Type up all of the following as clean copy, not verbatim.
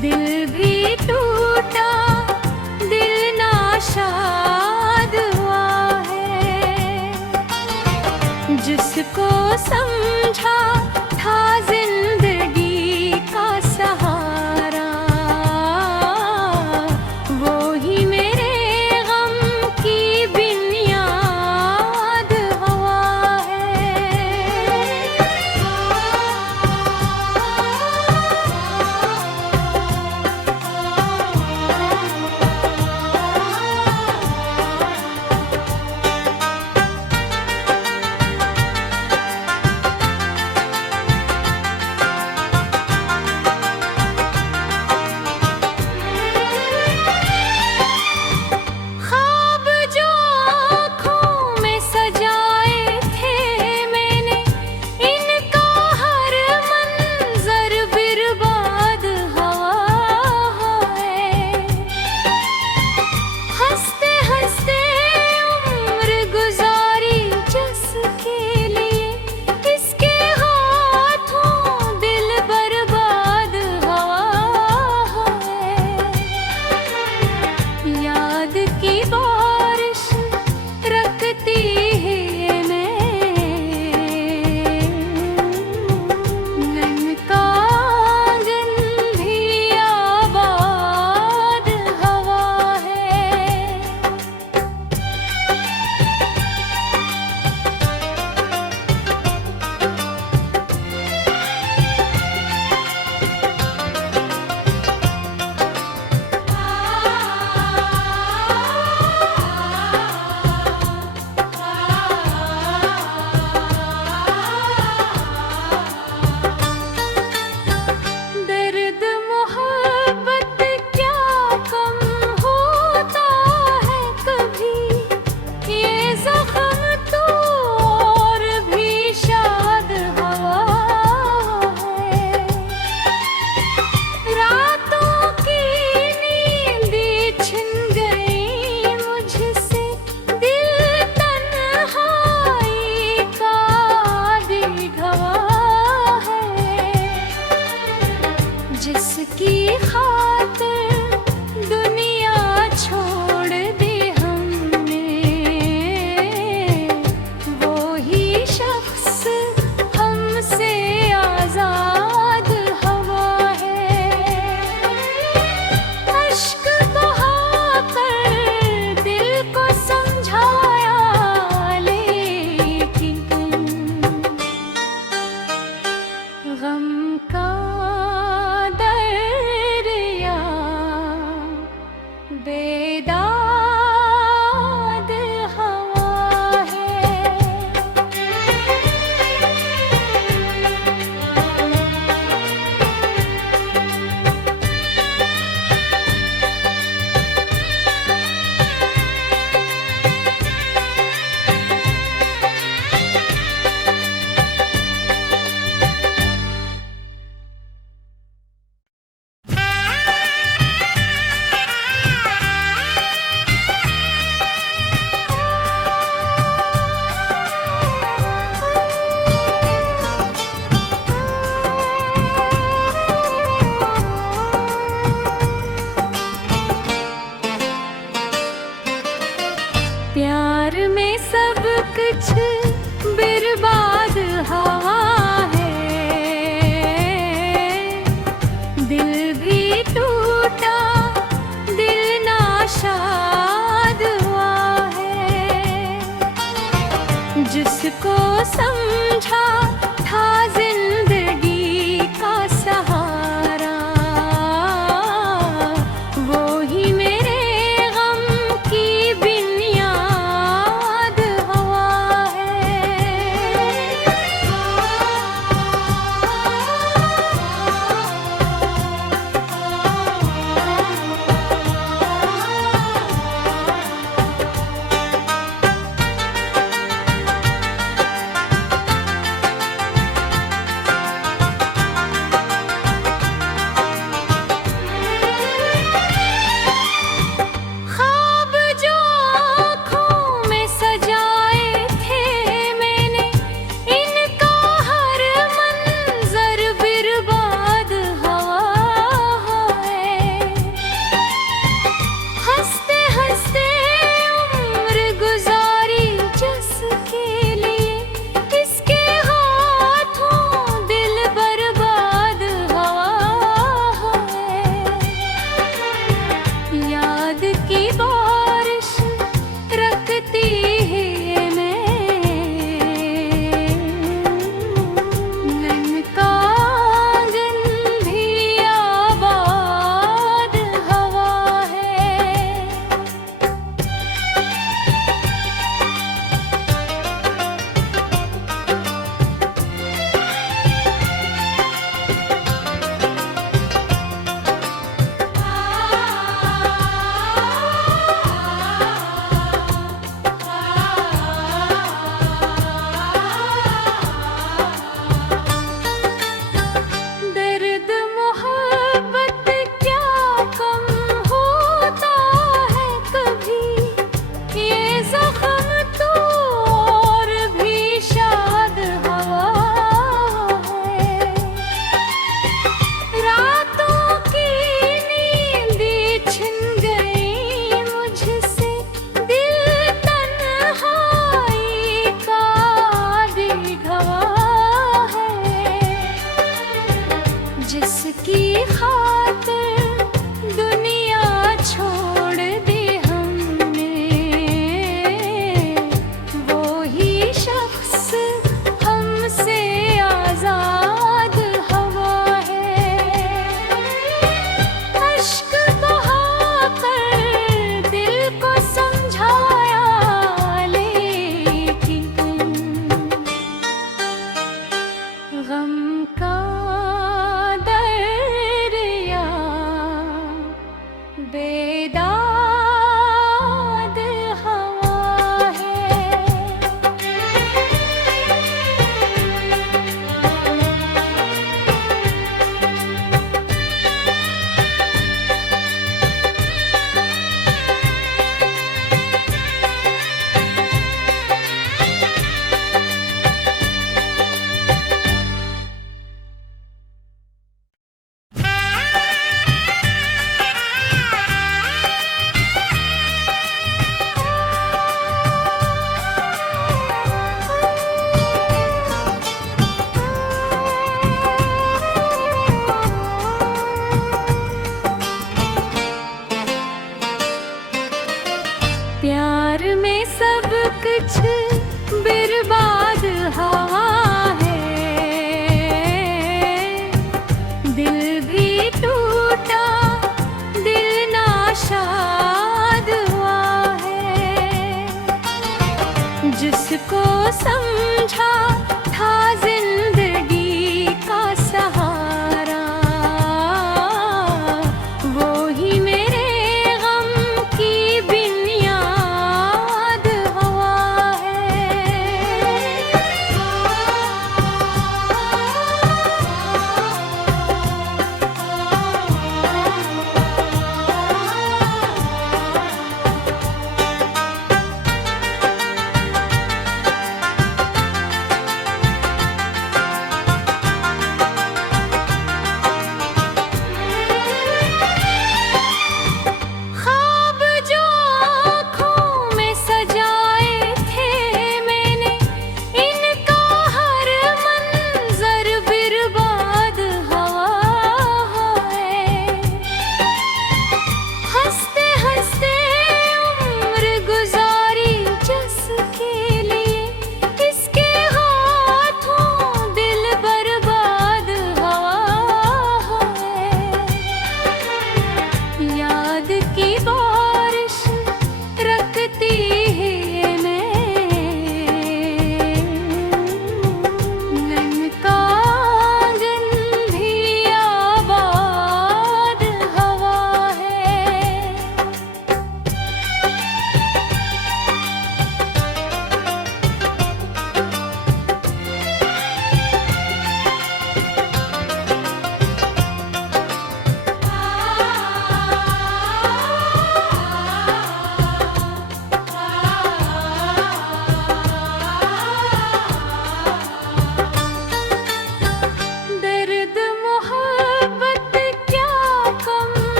दिल भी टूटा, दिल नाशाद हुआ है। जिसको समझा था जिंदगी का सहारा, वो ही मेरे गम की बुनियाद हुआ ख्वाब जो आँखों में सजाए थे मैंने, इनका हर मंजर बर्बाद हुआ है। हंसते हंसते उम्र गुजारी जिसके लिए, इसके हाथों दिल बर्बाद हुआ है। याद की बारिश रखती है नैन का आंगन भी आबाद हुआ है। दर्द मोहब्बत क्या कम होता है कभी, ये जख्म तो और भी शाद हुआ है। रातों की नींद छिन गई मुझसे, दिल तन्हाई का आदी गवाह है। जिसकी खातिर दुनिया छोड़ दी हमने, वो ही शख्स हमसे आजाद हुआ है। अश्क बहाकर दिल को समझाया, लेकिन गम का दरिया बेदाद हवा है। प्यार में सब कुछ बर्बाद हुआ है। दिल भी टूटा, दिल नाशाद हुआ है। जिसको समझा था जिंदगी का सहारा, वो ही मेरे गम की बुनियाद हुआ है।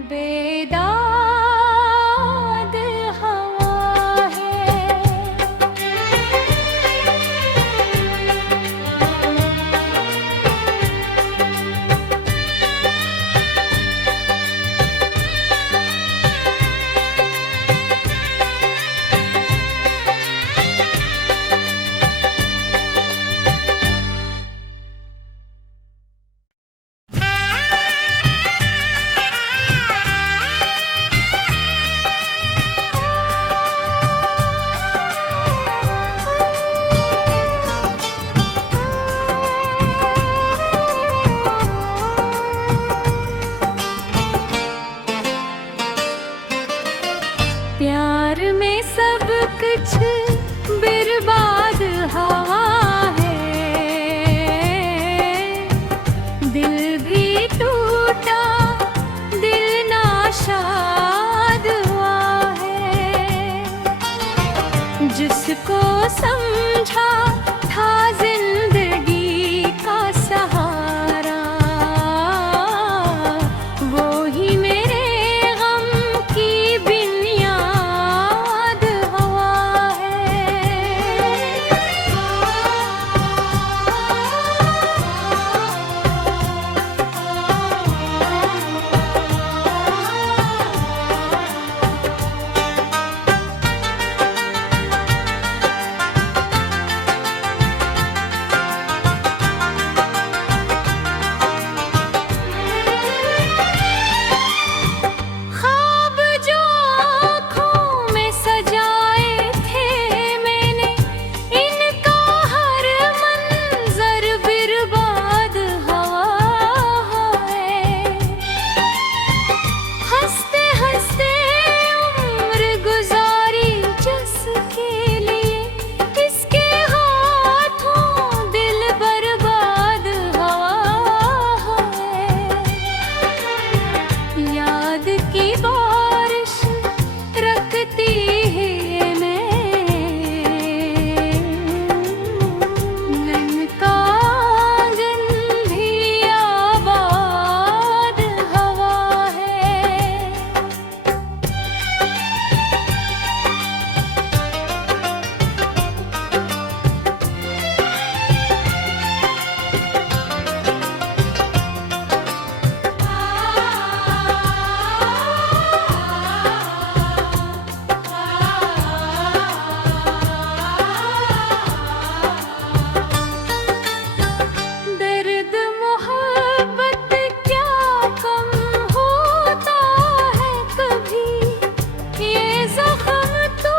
बेदाद हवा है। प्यार में सब कुछ बर्बाद हवा है। दिल भी टूटा, दिल नाशाद हुआ है। जिसको समझा था जिंदगी का सहारा, वो ही मेरे गम की बुनियाद हवा है। ख्वाब जो आँखों में सजाए थे मैंने, इनका हर मंजर बर्बाद हवा है। हंसते हंसते उम्र गुजारी जिसके लिए, इसके हाथों दिल बर्बाद हवा है। याद की बारिश रखती है नैन का आंगन भी आबाद हवा है। दर्द मोहब्बत क्या कम होता है कभी, ये जख्म तो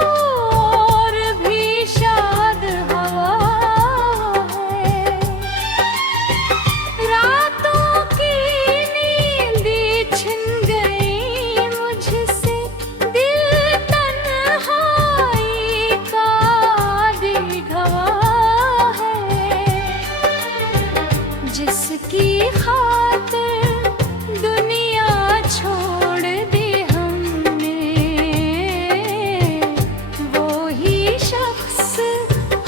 और भी शाद हवा है। रातों की नींद छिन गई मुझसे, दिल तन्हाई का आदि गवाह है। जिसकी खातिर दुनिया छोड़ दी हमने, वो ही शख्स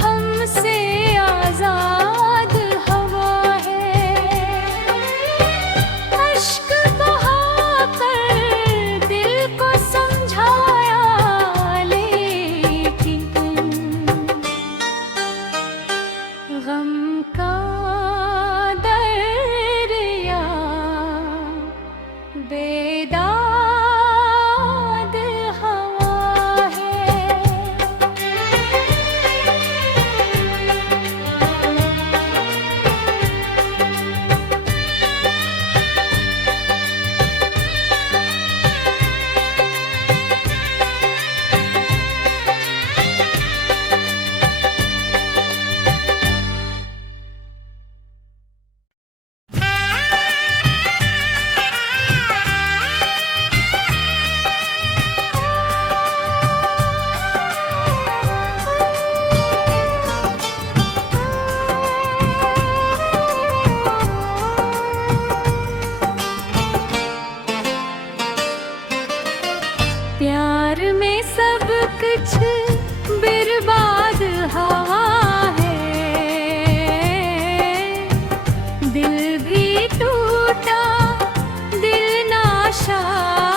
हमसे आजाद हवा है। अश्क बहाकर दिल को समझाया, लेकिन गम का दरिया बेदाद हवा है। प्यार में सब कुछ बर्बाद हवा है। दिल भी टूटा, दिल नाशाद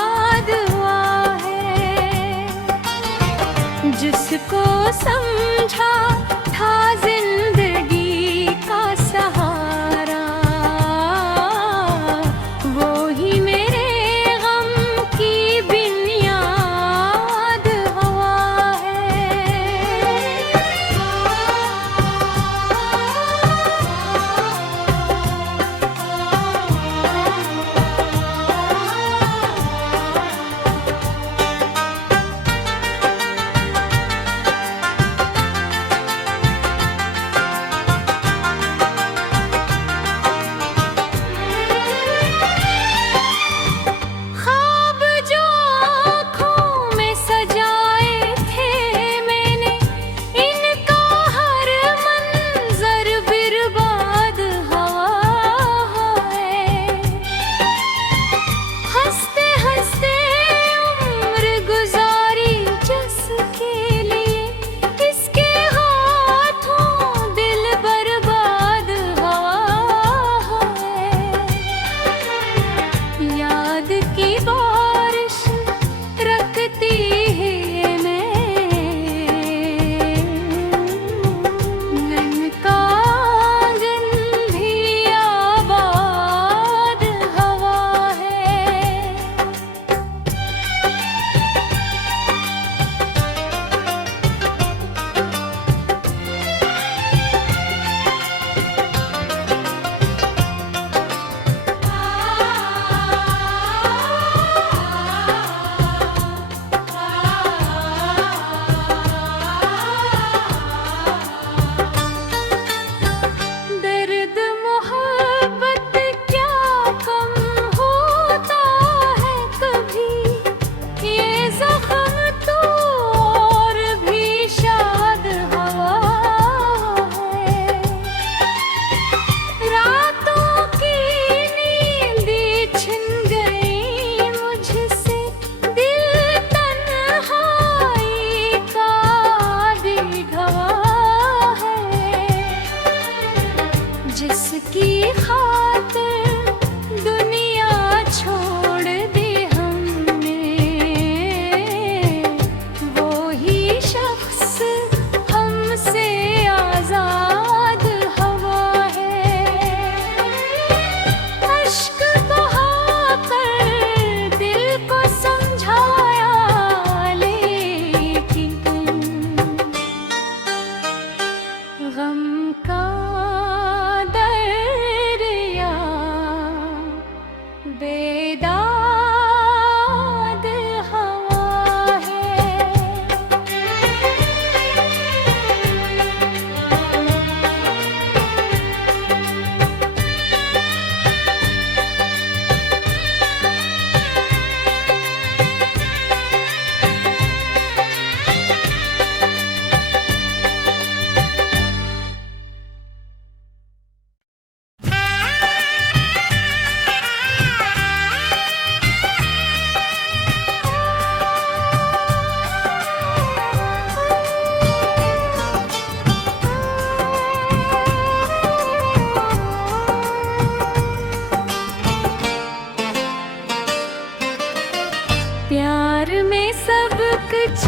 प्यार में सब कुछ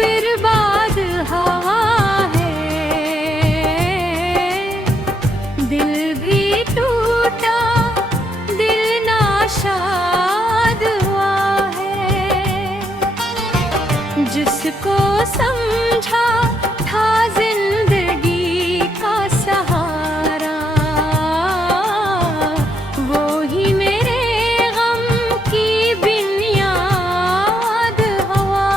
बर्बाद हवा है, दिल भी टूटा, दिल नाशाद हुआ है। जिसको समझा था जिंदगी का सहारा, वो ही मेरे गम की बुनियाद हवा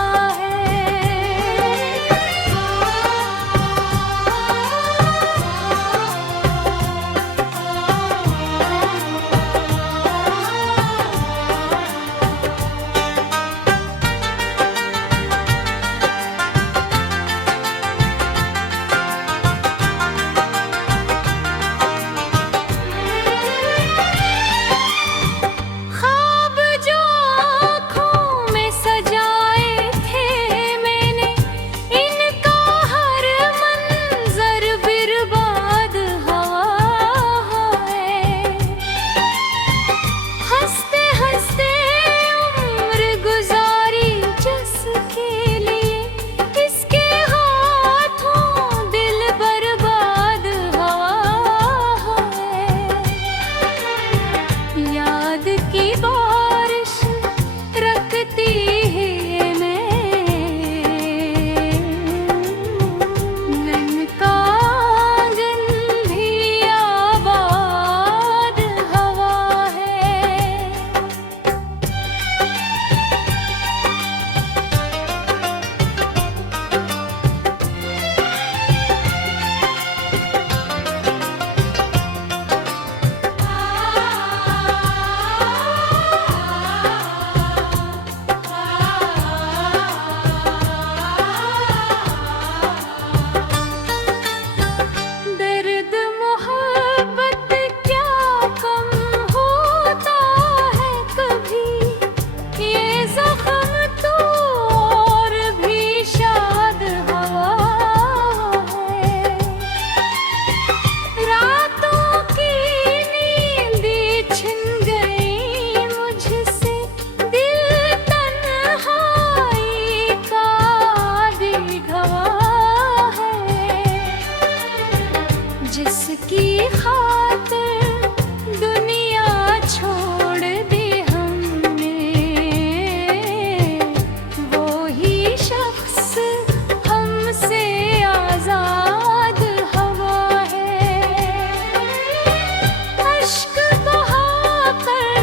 ख्वाब जो आँखों में सजाए थे मैंने, इनका हर मंजर बर्बाद हवा है। हंसते हंसते उम्र गुजारी जिसके लिए, इसके हाथों दिल बर्बाद हवा है। याद की बारिश रखती है मैं, ननका आंगन भी आबाद हवा है। दर्द मोहब्बत क्या कम होता है कभी, ये जख्म तो और भी शाद हवा है। रातों की नींद छिन गई मुझसे, दिल तन्हाई का आदी गवाह है। जिसकी खातिर दुनिया छोड़ दी हमने, वो ही शख्स हमसे आजाद हवा है। अश्क बहाकर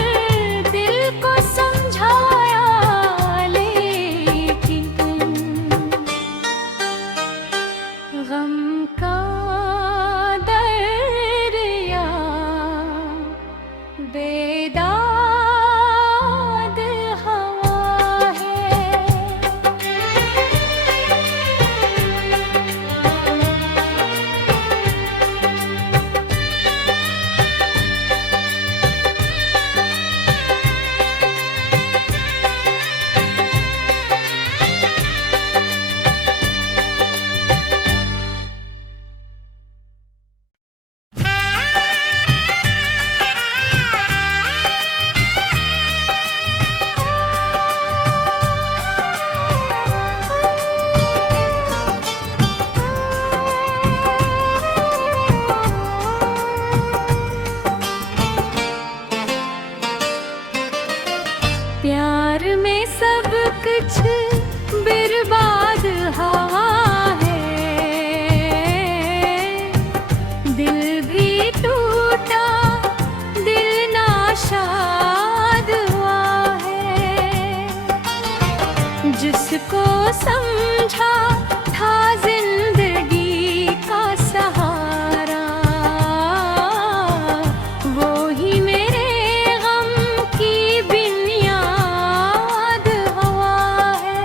दिल को समझाया, लेकिन गम का दरिया बेदाद हवा है। प्यार में सब कुछ बर्बाद हवा है, दिल भी टूटा, दिल नाशाद हुआ है। जिसको समझा था जिंदगी का सहारा, वो ही मेरे गम की बुनियाद हवा है।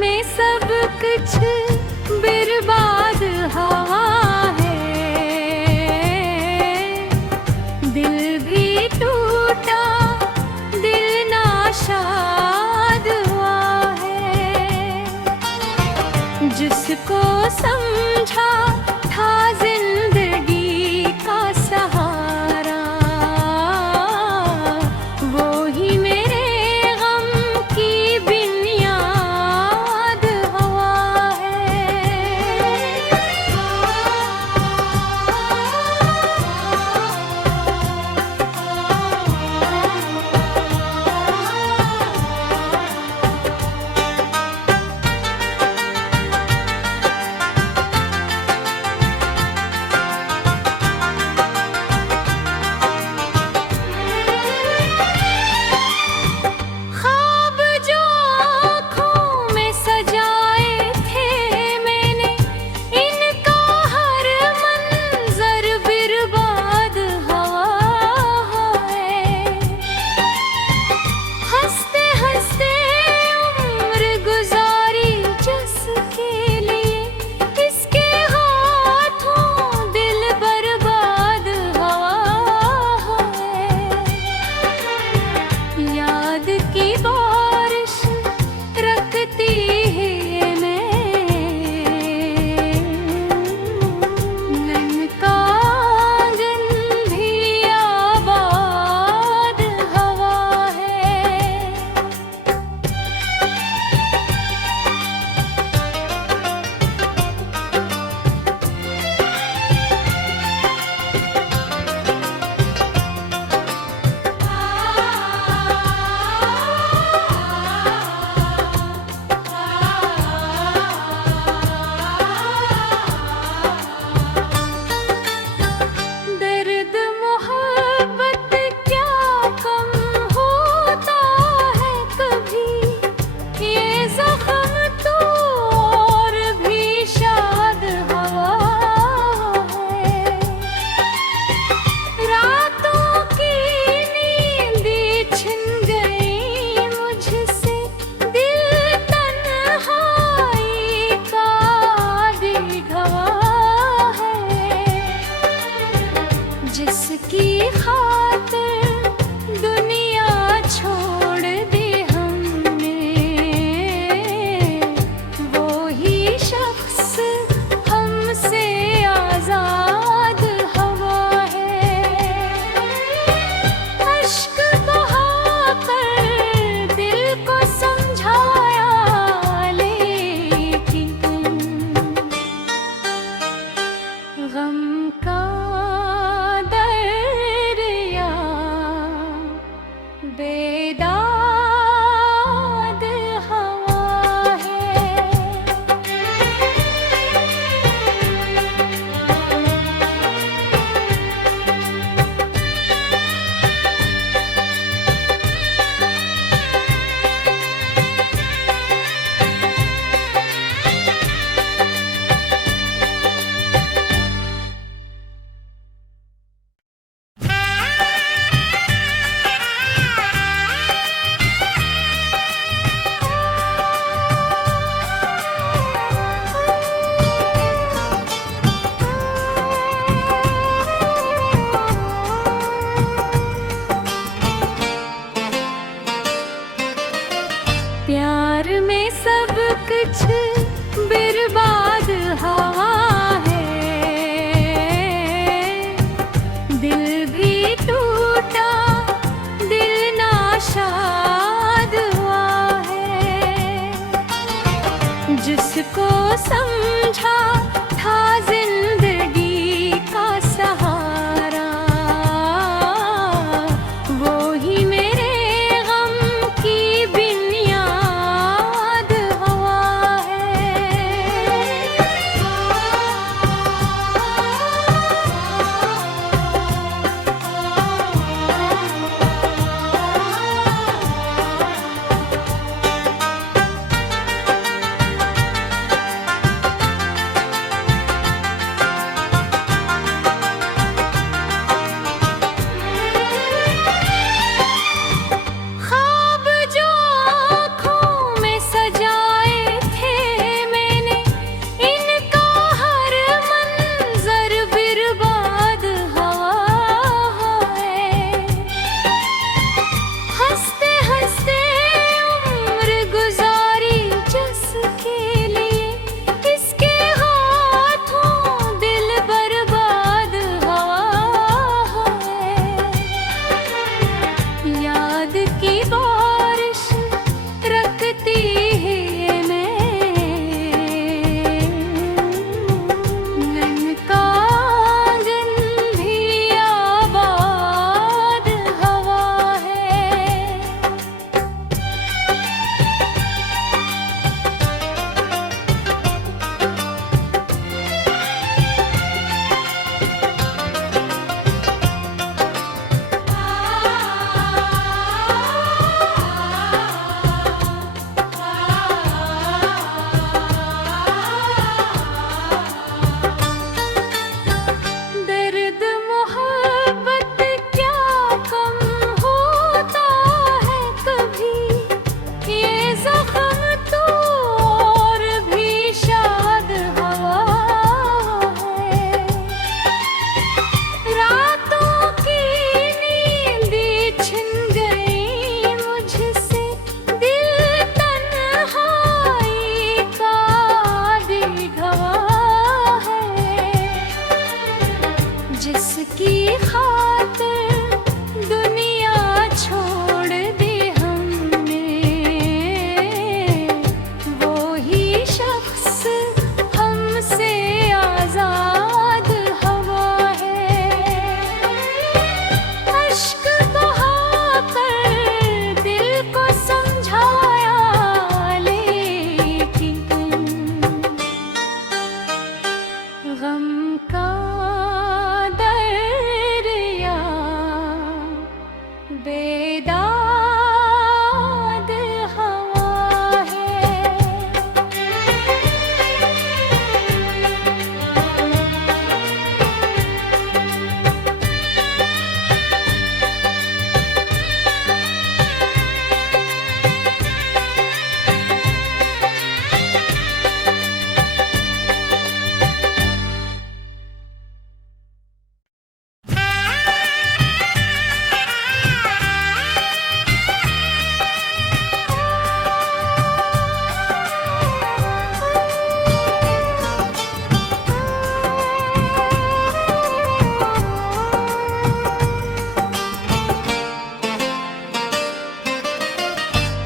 में सब कुछ बर्बाद हवा है, दिल भी टूटा, दिल नाशाद हुआ है। जिसको समझा था जिंदगी का सहारा, वो ही मेरे गम की बुनियाद हवा ख्वाब जो आँखों में सजाए थे मैंने, इनका हर मंजर बर्बाद हवा है। हंसते हंसते उम्र गुजारी जिसके लिए, इसके हाथों दिल बर्बाद हवा है। याद की बारिश रखती है नैन का आंगन भी आबाद हवा है। दर्द मोहब्बत क्या कम होता है कभी, ये जख्म तो और भी शाद हवा है। रातों की नींद छिन गई मुझसे, दिल तन्हाई का आदी गवाह है। जिसकी खातिर दुनिया छोड़ दी हमने, वो ही शख्स हमसे आजाद हवा है। अश्क बहाकर दिल को समझाया, लेकिन गम का दरिया बेदाद हवा है। प्यार में सब कुछ बर्बाद हवा है, दिल भी टूटा, दिल नाशाद हुआ है। जिसको समझा था जिंदगी का सहारा, वो ही मेरे गम की बुनियाद हवा है।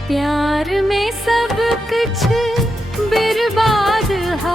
प्यार में सब कुछ बर्बाद हा